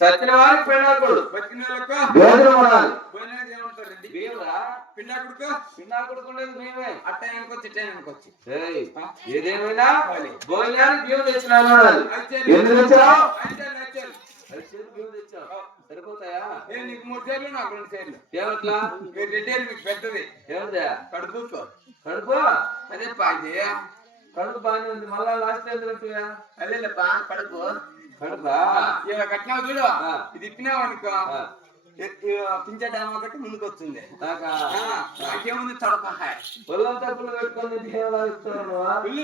సచిన వారికి పిండాకుడు భోజనం ఉండాలి. పిండాకుడుకు ఉండేది మేమే. ఏదేమైనా భోజనానికి బియ్యం తెచ్చినాను అనాలి. ఎందుకు తెచ్చినావు? బియ్యం తెచ్చావు. సరిపోతాయా? నీకు 3 సేర్లు నాకు 2 సేర్లు. ఏమట్లా? మీరు 2 మీకు పెద్దది. ఏమదా? కడుపు కడుపు అదే పాది కడుపు బాగానే ఉంది. మళ్ళా లాస్ట్ ఎందుకంటే అదేలేపా కడుపు కడుపా ఇలా కట్టినావు చూడు. ఇది ఇప్పినావు అనుకో పింఛ డ్యామ్ ఒకటి ముందుకు వస్తుంది. నాకేముంది తడప పొలం తప్పులు పెట్టుకుని ఇల్లు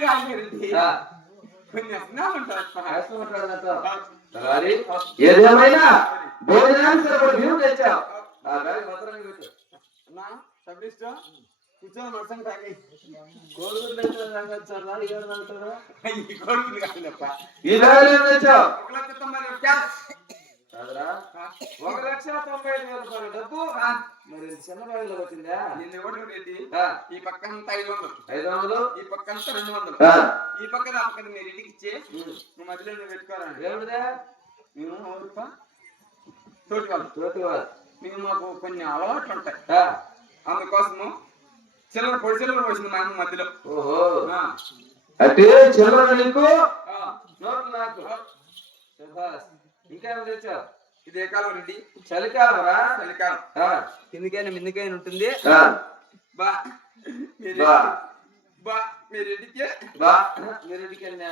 ఏదేమైనా భోజనానికి సరిపడి బియ్యం తెచ్చావు. కూర్చొని మసం తాగి కోడుగుడ్లు కాదురా 1,90,000 డబ్బు మరి చిన్న బావిలో వచ్చిందా? నిన్న ఎవరు రెడ్డి ఈ పక్క అంతా 500 ఈ పక్క అంతా 200 ఈ పక్క ఆ పక్క మీరు ఇంటికి ఇచ్చే నువ్వు మధ్యలో నువ్వు పెట్టుకోవాలండి. ఏమిటా? మేము తోటి వాళ్ళు మేము మాకు కొన్ని అలవాట్లు ఉంటాయి. అందుకోసము చిల్లర పొడి చిల్లర వచ్చింది మా అమ్మ మధ్యలో. ఓహో అంటే చిల్లర నీకు నోట్లు నాకు. ఇంకేమో తెచ్చావు? ఇది ఏ కాలం రెడ్డి? చలికాలం రా. చలికాలం కిందికైనా మిందికైనా ఉంటుంది. బా బా మీరెడ్డికే బా మీరెడ్డికైనా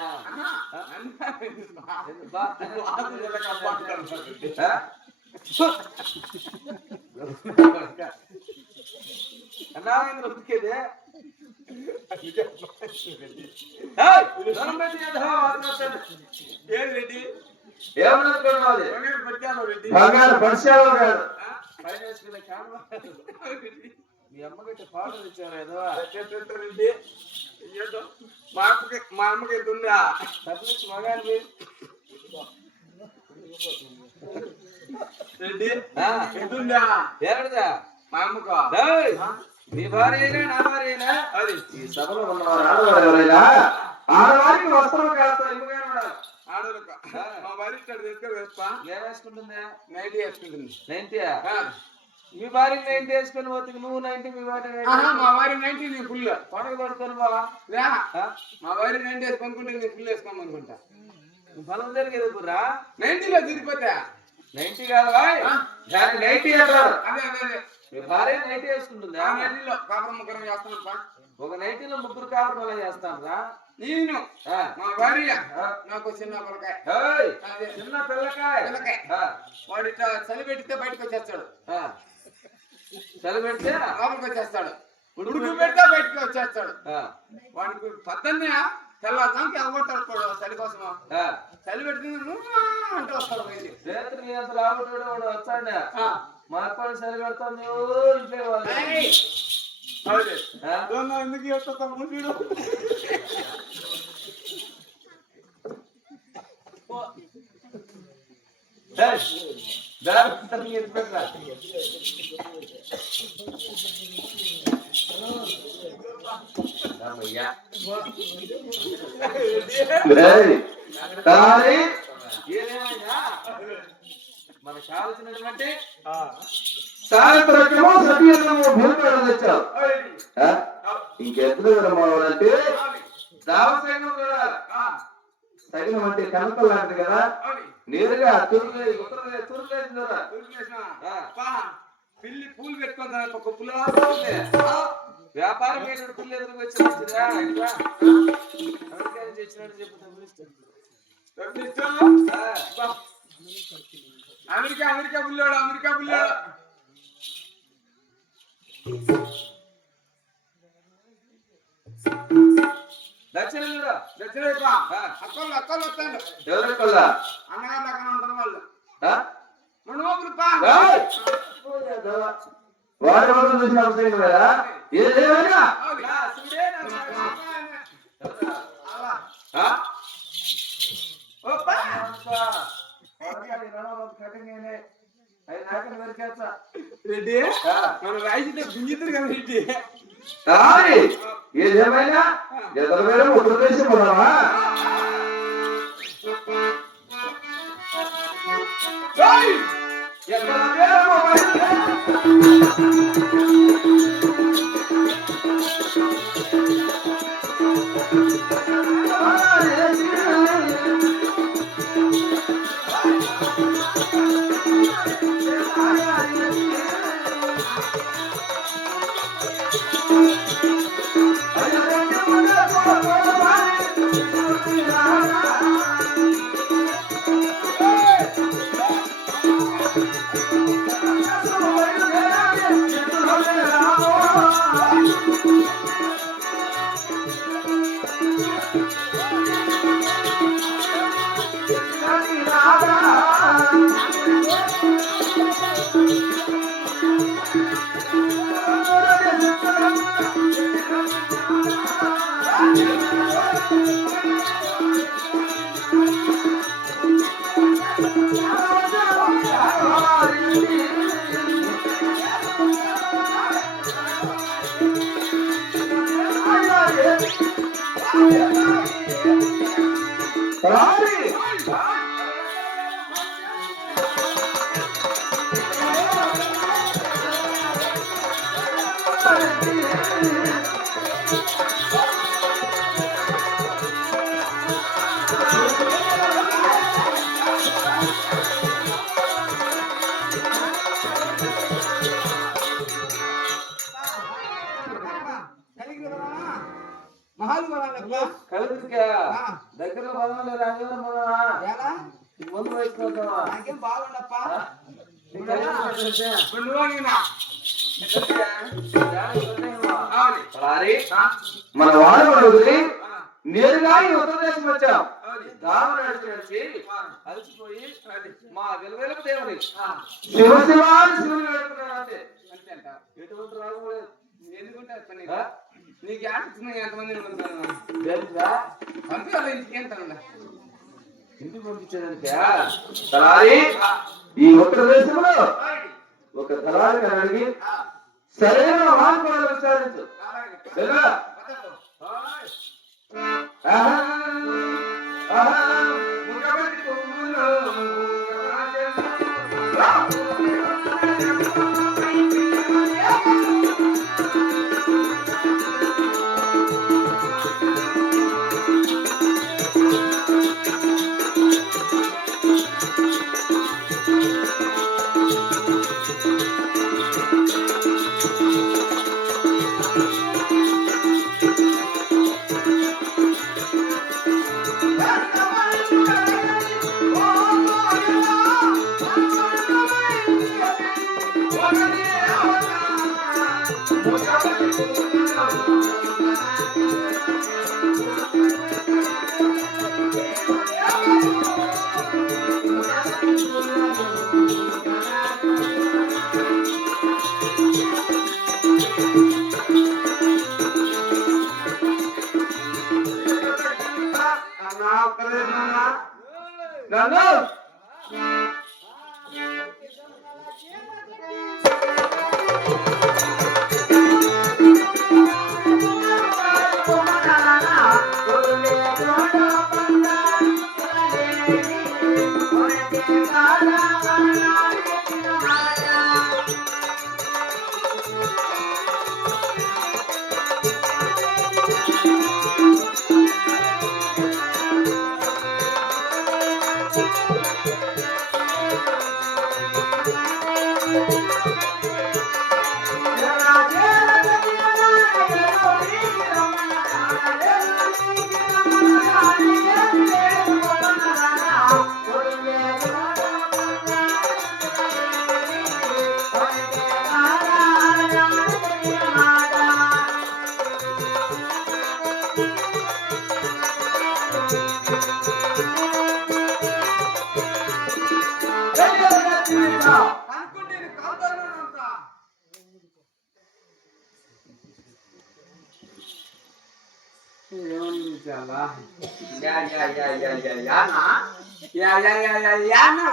అన్నా ఉతికేదే ఏం రెడ్డి బంగారు పరిచయాలు కాదు. మీ అమ్మగట్టి పాటలు ఇచ్చారు ఏదో మా అమ్మకి ఎంత ఉందా? తప్పించి మగాని ఎంతుందా? ఏడదా మా అమ్మకు? మీ భార్య అయినా నా భార్య అయినా అది ఈ సభలో ఉన్నవారు ఆడవారు ఎవరైనా ఆడవారికి వస్త్రం కాస్త ఇవ్వగానే ఉండాలి. ఆడవాళ్ళకు మా భార్య ఇక్కడ తీసుకొని వేస్తా. ఏం వేసుకుంటుందా? 90 వేసుకుంటుంది. 90? మీ భార్య 90 వేసుకొని పోతుంది. నువ్వు 90 మీ భార్య మా భార్య 90 నీ ఫుల్ పండుగ పడుకొని బావా. మా భార్య 90 వేసుకొనుకుంటే నీ ఫుల్ వేసుకోమని అనుకుంటా. పొలం జరిగేది ఎదుగురా 90లో తిరిగిపోతా. 90 కాదు 90 అంటారు. అదే అదే అదే మీ భార్య 90 వేసుకుంటుందా? 90లో కాపురం ముగ్గురం చేస్తాను. ఒక 90లో 3 కాపురం చేస్తాను రా. నేను మా భార్య నాకు చిన్న పిల్లకాయ చిన్న పిల్లకాయ వాడి చలి పెడితే బయటకు వచ్చేస్తాడు. చలి పెడితే లోపలికి వచ్చేస్తాడు. ఉడుకు పెడితే బయటకు వచ్చేస్తాడు. వాడికి పద్దన్నే తెల్లదానికి అవ్వతాడు చలి కోసము. చలి పెడితే అంటే వస్తాడు బయటికి. చేతులు మీ అంత రాబట్టాడు వాడు వస్తాడు. మా అక్కడ చలి పెడతాను ఇంట్లో వాళ్ళు ఎందుకు చేస్తాం చూడు. మనకు కావాల్సినటువంటి సాయంత్రము సభ్యులము భూమిపడం తెచ్చావు. ఇంకెందుకు అంటే దావసంగం కూడా తగిన అంటే కనప లాంటిది కదా. నేరుగా పిల్లి పూలు పెట్టుకుంటా పుల్ల వ్యాపారం పుల్లు ఎదురు వచ్చినా అమెరికా అమెరికా పుల్లాడు అమెరికా పుల్లాడు. దక్షిణ దక్షిణ అక్కలు అక్కలు వస్తాడు. ఎవరు అన్నగారు అక్కడ ఉంటారు వాళ్ళు. వాడు వాళ్ళు చూసిన అవసరం కదా. ఏదేమైనా రెడ్డి మన రాయితే గుంజిద్దరు కదా రెడ్డి. ఏదేమైనా ఉత్తరప్రదేశ్ పోదామా? దగ్గరలో పదమూడు ముందు వేసుకుంటావా నాకేం బాగుండప్ప మన వాడు వదిలి నేరుగా ఈ ఉత్తరదేశం వచ్చాం అలసిపోయి మా వెలువెలుపు దేవుని శివ శివాన్ని శివుని వేడుకున్నాడు అంతే ఎటువంటి రాగం లేదు ఎందుకుంటే నీకు ఎంతమంది ఇంటికి పంపించేదానికి ఈ ఉత్తరదేశంలో ఒక దళాన్ని అడిగి సరైన వాహనాలు విచారించు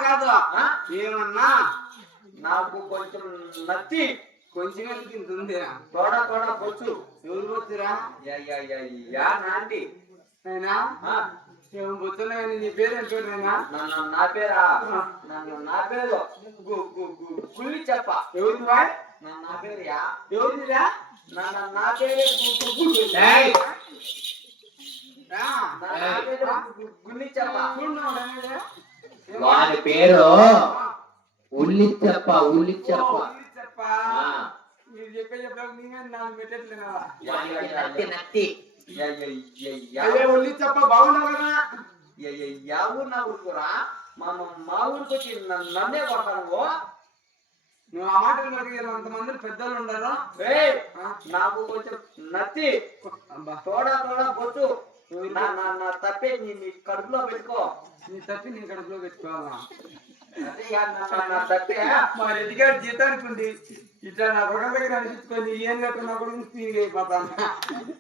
కాదు ఏమన్నా నాకు కొంచెం నత్తి కొంచెం ఉంది తోడా తోడా పొచ్చు ఎవరు పోతురా నాంటి నీ పేరేం పేరు నా పేరా నా పేరు గుల్లి చెప్ప ఎవరు నా పేరుయా ఎవరిరా నా పేరు గుల్లి చెప్ప వారి పేరు ఉల్లిచ్చప్ప ఉల్లిచ్చప్ప మీరు చెప్పే చెప్పడానికి నేనే నాలుగు పెట్టట్లేనా నత్తి ఒళ్ళి చెప్ప బాగున్నావు కదా ఊరు నా ఊరుకురా మా ఊరికి వచ్చి నన్నే కొడతాను నువ్వు ఆ మాటలు అడిగారు అంతమంది పెద్దలు ఉండరు నాకు కొంచెం నత్తి తోడా బొట్టు నా తప్పే నీ కడుపులో పెట్టుకో నీ తప్పి నీ కడుపులో పెట్టుకోవాలా నా తప్పే మా రెడ్డి గారి జీతానికి ఉంది ఇట్లా నా కొడుకు దగ్గర అనిపించుకొని ఏం చెప్పిన నా కొడుకు స్పీడ్ అయిపోతాను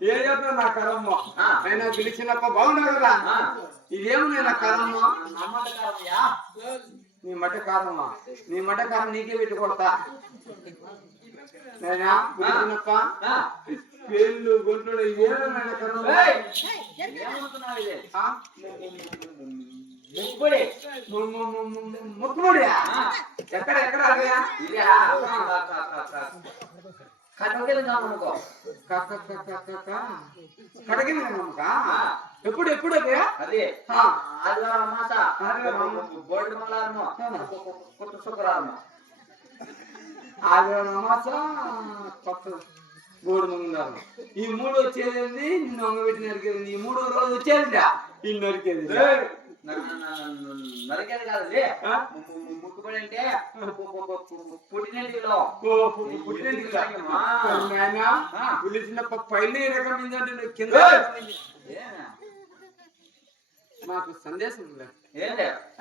ఏం చెప్పిన నా కరమ్మ అయినా పిలిచినప్ప బాగున్నావు కదా ఇదేమో నా కరమ్మ నీ మట కారమ్మా నీ మట కారం నీకే పెట్టి కొడతా నేనా పిలిచినప్ప పేర్లు గొంతులు ఇదేమో నాయన కరమ్మ ముక్కుముడియా ఎక్కడ అడగయా కడగిన ఎప్పుడు అదే ఆదివారం మాస బోర్డు మల్లారము కొత్త శుక్రవారము ఆదివారం అమాస కొత్త గోడు మంగళవారం ఈ మూడు వచ్చేది నిన్ను వంగబెట్టి నరికేది ఈ మూడో రోజు వచ్చేది ఇల్లు నరికేది నరికేది కాదు ముక్కుపడి అంటే పుట్టినటిలో పిలిచిన పైన రకం కింద మాకు సందేశం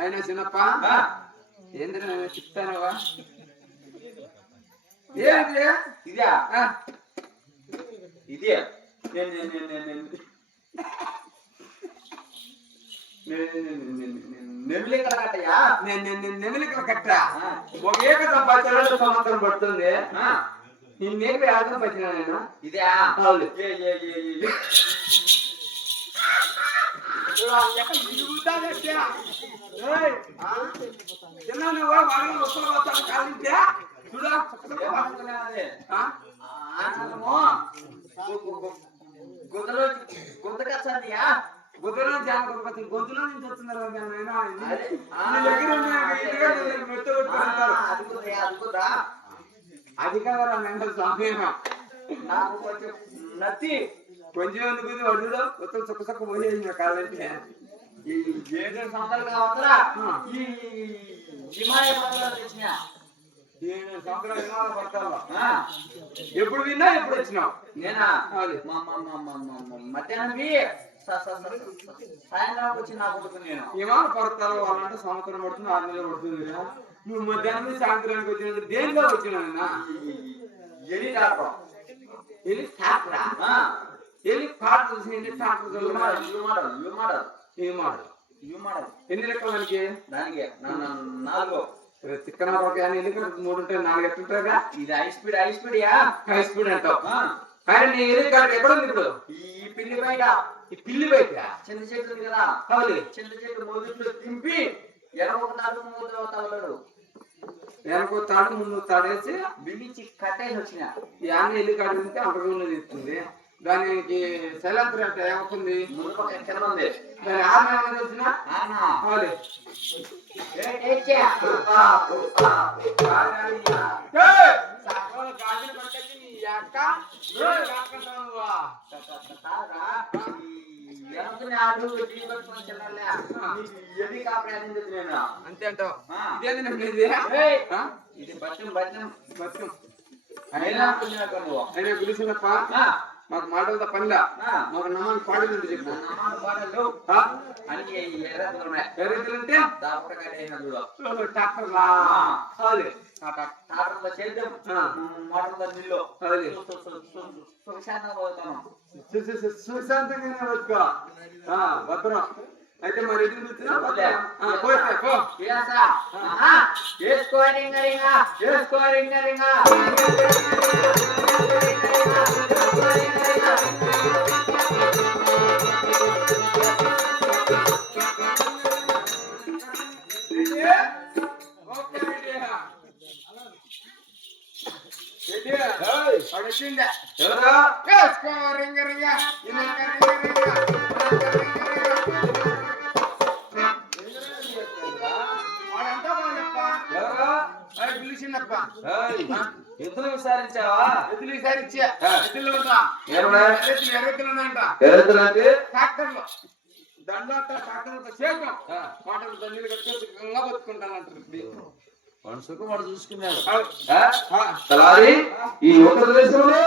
అయినా చిన్నప్ప ఏంద్ర చెప్తానవా ఇదే ఇదే నెమిలికల కట్టయా నెమిలికల కట్ట ఒకే సంవత్సరం పడుతుంది నిన్నేమి ఆదరణ పట్టినా నేను ఇదే గుంతకొచ్చాదియా గొంతులో గొంతులో నుంచి వస్తున్నారు అది కదా మెంటల్ సమయం నాకు కొంచెం నత్తి కొంచెం ఎందుకు వడ్డులో మొత్తం చక్క పోయేది నా కాలంటే ఈ 7 సంవత్సరాలు కావచ్చరా ఈ హిమాలయ పర్వతాలు తెచ్చినా 7 సంవత్సరాలు హిమాలయ పడతావా ఎప్పుడు విన్నా ఎప్పుడు వచ్చినావు నేనా మధ్యాహ్నం సాయంత్రం వచ్చి నా కొడుకు నేను హిమాలయ పడతారు వాళ్ళంటే సంవత్సరం పడుతుంది 6 నెలలు పడుతుంది నువ్వు మధ్యాహ్నం సాయంత్రానికి వచ్చిన దేనిలో వచ్చినా ఎలి డాక్టర్ ఎలి ఠాక్రా ఎలి పాటలు ఎన్ని లెక్కలు మనకి దానికి 4 చిక్కన ఎన్ని 3 ఉంటాయి 4 ఎట్లుంటారా ఇది హై స్పీడ్ హై స్పీడ్ అంటావు కానీ నీ ఎన్ని కార్డు ఎక్కడ ఉంది ఇప్పుడు ఈ పిల్లి బయట చిన్న చెట్లు ఉంది కదా చిన్న చెట్లు మొదట్లో దింపి ఎనకొక తాడు ముందు తాడేసి బిగించి కట్టేసి వచ్చిన యాన్ని ఎల్లి కార్డు ఉంటే అంతకు తీస్తుంది దానికి శైలాంతరి అంటే ఏమవుతుంది ముందు పక్క కింద ఉంది దాని ఆమె ఏమైనా వచ్చినా అంతే అంటావు ఇది బచ్చం అయినా పిలిచినప్ప మాకు మాటలతో పనిలా మాకు నమ్మకం పాడలేదు చెప్పు ఎర్రతుంటే ట్రాక్టర్ సుశాంతంగానే వచ్చుకో భద్రం అయితే మరి ఎదురు కూర్చున్నా చేసుకో ఓకే రెడీ రెడీ ఏయ్ అడిచిందా ఎవరా వేసుకో రింగ రింగ ఇనక రింగ రింగ వాడంతా బాగున్నప్ప ఎవరా అరే పిలిచిందప్ప ఏయ్ ఎద్దులు విసారించావా ఎద్దులు విసారించా ఎద్దులు ఉంటా ఎరుతులు ఉన్నాయంట ఎరుతులు అంటే ట్రాక్టర్లు దండాట ట్రాక్టర్లతో చేద్దాం మాటలు దండలు కట్టుకొని గంగా బతుకుంటానంటారు మనసుకు వాడు చూసుకున్నాడు తలారి ఈ ఉత్తర దేశంలో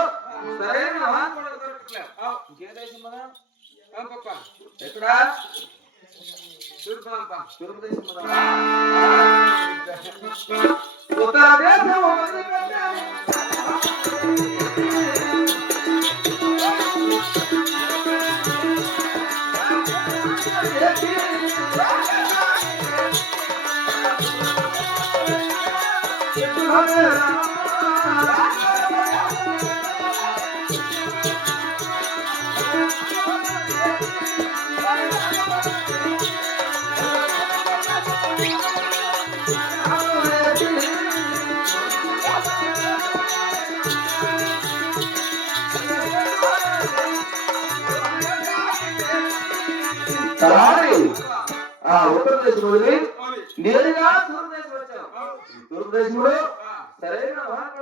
సరైన వాహనాలు దొరకట్లేదు ఇంకే దేశం కదా ఎక్కడ తూర్పు దేశం ఉత్తర దేశం ఉత్తరప్రదేశ్ వదిలి నేరుగా తూర్పుదేశం వచ్చావు తూర్పుదేశంలో సరైన వాహనాలు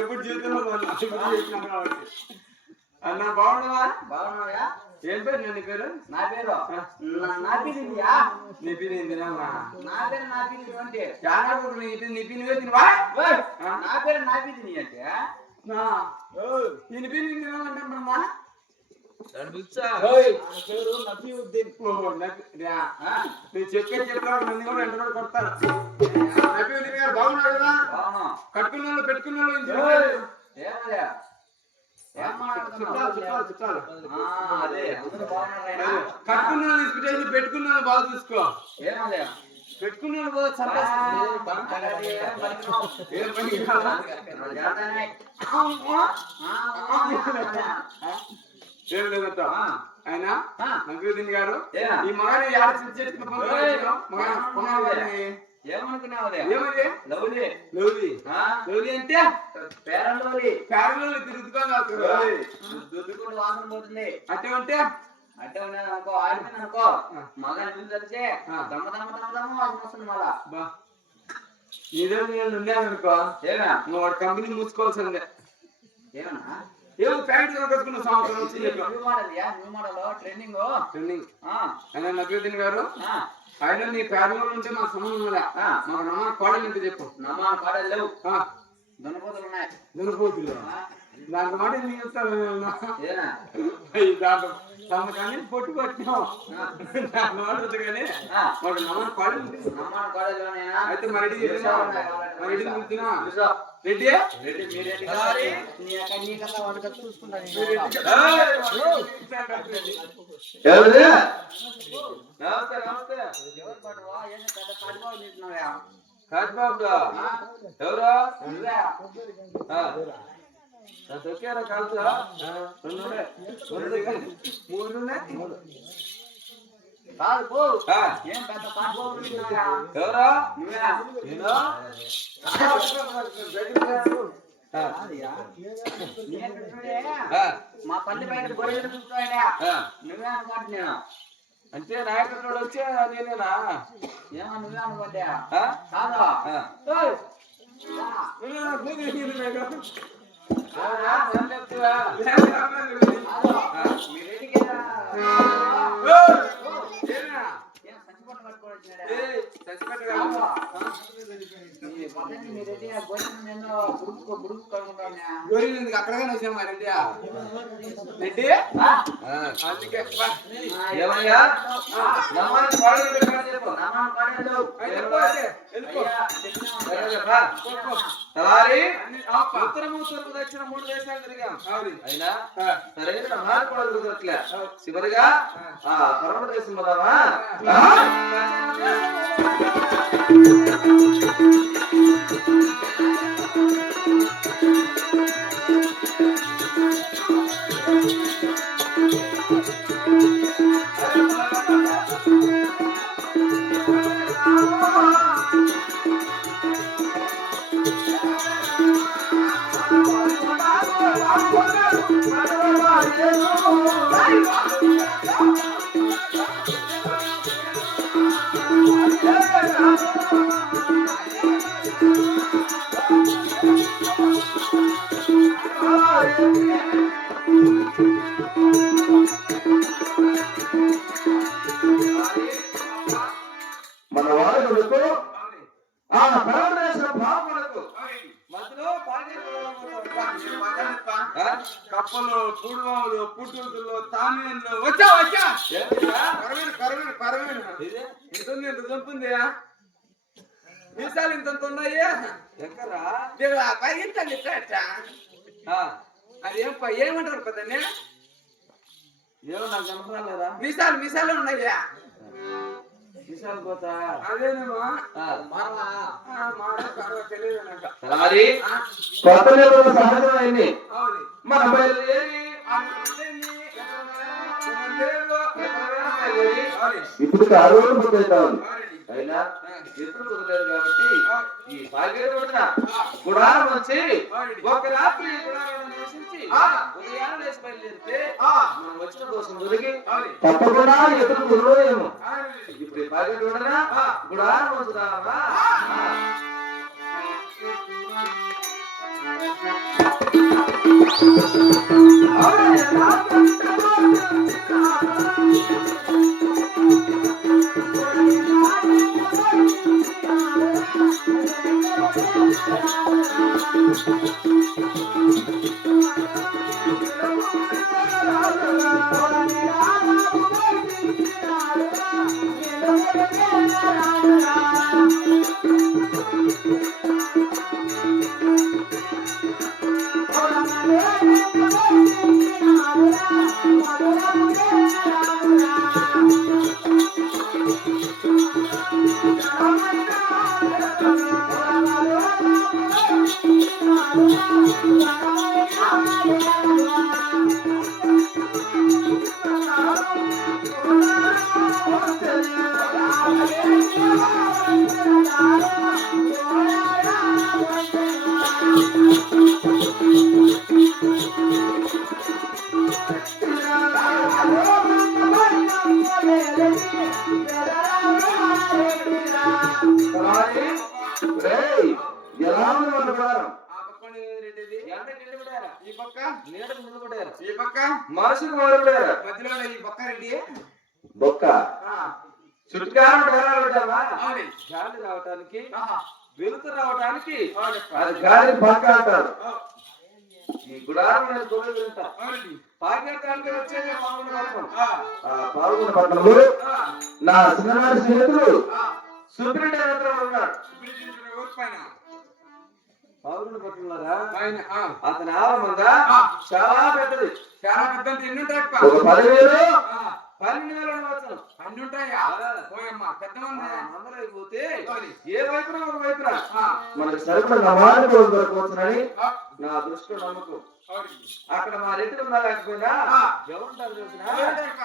ఎప్పుడు జీవితంలో అన్న బాగున్నావా బాగున్నావా ఏం పేరు నీ పేరు నా పేరు నీ పేరు ఏంటినా నా పేరు నాపిది అంటే చాలా నీ పిన్నివే తినవా నా పేరు నాపిది నీ అంటే నీ పిన్ని తినాలంటామా చెప్పే చెప్పారు నన్ను కూడా వెంట కొడతారు బాగున్నాడు కదా కట్టుకున్న వాళ్ళు పెట్టుకున్న వాళ్ళు కట్టుకున్న వాళ్ళు తీసుకుంటే పెట్టుకున్న వాళ్ళు బాగా చూసుకో పెట్టుకున్న వాళ్ళు ఏం లేదంట ఆయన నగరుద్దీన్ గారు ఈ మగాని ఏమది లవ్లీ అంటే దుద్దుకుంటూ వాసన పోతుంది అంటే అంటే అంటే అనుకో ఆడిపోయింది అనుకో మగ నీళ్ళు తెలిసే దమ్మ దమ్మ దమ్మ దమ్మ వాసన వస్తుంది మళ్ళా ఇదే నేను ఉన్నానుకో ఏనా నువ్వు వాడి కంపెనీ మూసుకోవాల్సిందే ఏమన్నా ఏమో ప్యాంట్ కట్టుకున్న సంవత్సరం వచ్చి న్యూ మోడల్ ట్రెండింగ్ ఆయన నగరుద్దీన్ గారు ఆయన నీ పేర్లో ఉంటే మా సంబంధం ఉందా మాకు నమ్మకం కోడలు ఇంటి చెప్పు నమ్మకం కోడలు లేవు దున్నపోతులు ఉన్నాయి దున్నపోతులు దాంట్లో మాట ఎందుకు చేస్తాను ఏనా దాంట్లో తమ కానీ పొట్టు పట్టినాం దాంట్లో మాట వద్దు కానీ ఒక నమ్మని పడింది అమ్మ కాలేజీలోనే అయితే మరి రెడ్డి కూర్చున్నా రెడ్డి రెడ్డి మీరేంటి నీ అక్క నీ కథ వంట చూసుకుంటాను ఎవరు నమస్తే నమస్తే ఎవరు పడువా ఏం పెద్ద కడుపు తింటున్నావా కాజ్బాబు ఎవరు తొక్కారా కాల్చా మూడు కాదు పో ఏం పెద్ద కడుపు తింటున్నావా ఎవరా నువ్వే నేను మా పల్లి పైన గొర్రెలు చూస్తాడా నువ్వే అనుకోండి నేను అంటే నాయకుడు వచ్చే నేనేనా ఏమో నువ్వే అనుకోండి కాదు అక్కడగానే వచ్చామా రెడ్డి రెడ్డి అందుకే ఏమయ్యా ఉత్తరము తూర్పు దక్షిణ 3 దేశాలు తిరిగాం అయినా సరైన మార్పులు కుదరట్లే చివరిగా పరమ దేశం పోదామా మన వాడుకు ఆ పరమేశ్వర భావములకు మధ్యలో కప్పలు పూడువాములు పుట్టులు తామేళ్ళు వచ్చా వచ్చా పరమైన ఇంత చంపుంది మీసాలు ఇంత ఉన్నాయి ఎక్కరా అదేం ఏమంటారు పదండి ఏమో నాకు కనపరాలేదా మీసాలు ఉన్నాయా మీసాలు పోతా అదేనేమో తెలియదు సహజమైంది మన బయలుదేరి ఇప్పుడు అరువులు పొందుతాం అయినా ఎప్పుడు కుదరలేదు కాబట్టి ఈ భాగ్యం గుడారం వచ్చి ఒక రాత్రి గుడారం నివసించి ఉదయాన్నే లేచి బయలుదేరితే మనం వచ్చిన కోసం దొరికి తప్పకుండా ఎదురు కుదరలేము ఇప్పుడు ఈ భాగ్యం గుడారం వద్దుదామా బొక్క గాలి రావటానికి వెలుతురు రావటానికి అది గాలి బొక్క అంటారు ఈ గుడారం నేను తొలగిస్తా. అవునండి. పాకిస్తాన్కి వచ్చేది పాల్గొన పట్టణం. ఆ, ఆ పాల్గొన పట్టణంలో ఆ, నా చిన్ననాటి స్నేహితుడు ఆ. సుబ్రహ్మణ్యం ఉన్నాడు. సుబ్రహ్మణ్యేశ్వర ఊరి పైన. పాల్గొన పట్టణంలోరా పైన, ఆ. అతని ఆలమందా చాలా పెద్దది. చాలా పెద్ద ఎన్ని ఉంటాయప్ప? ఒక 10,000 ఆ, 12,000 ఉండవచ్చు. అన్ని ఉంటాయా? ఓయమ్మ, పెద్ద మంది. అందరూ అయిపోతే అవును. ఏ వైపున ఒక వైపున ఆ, మనకి సరిపడ నమాజ్ రోజు దొరకవచ్చునని ఆ, నా దృష్టిలో నమ్మకం. అవునండి. అక్కడ మా రెడ్డి ఉన్నా లేకపోయినా ఆ. ఎవరుంటారు తెలిసిన ఎవరుంటారప్ప?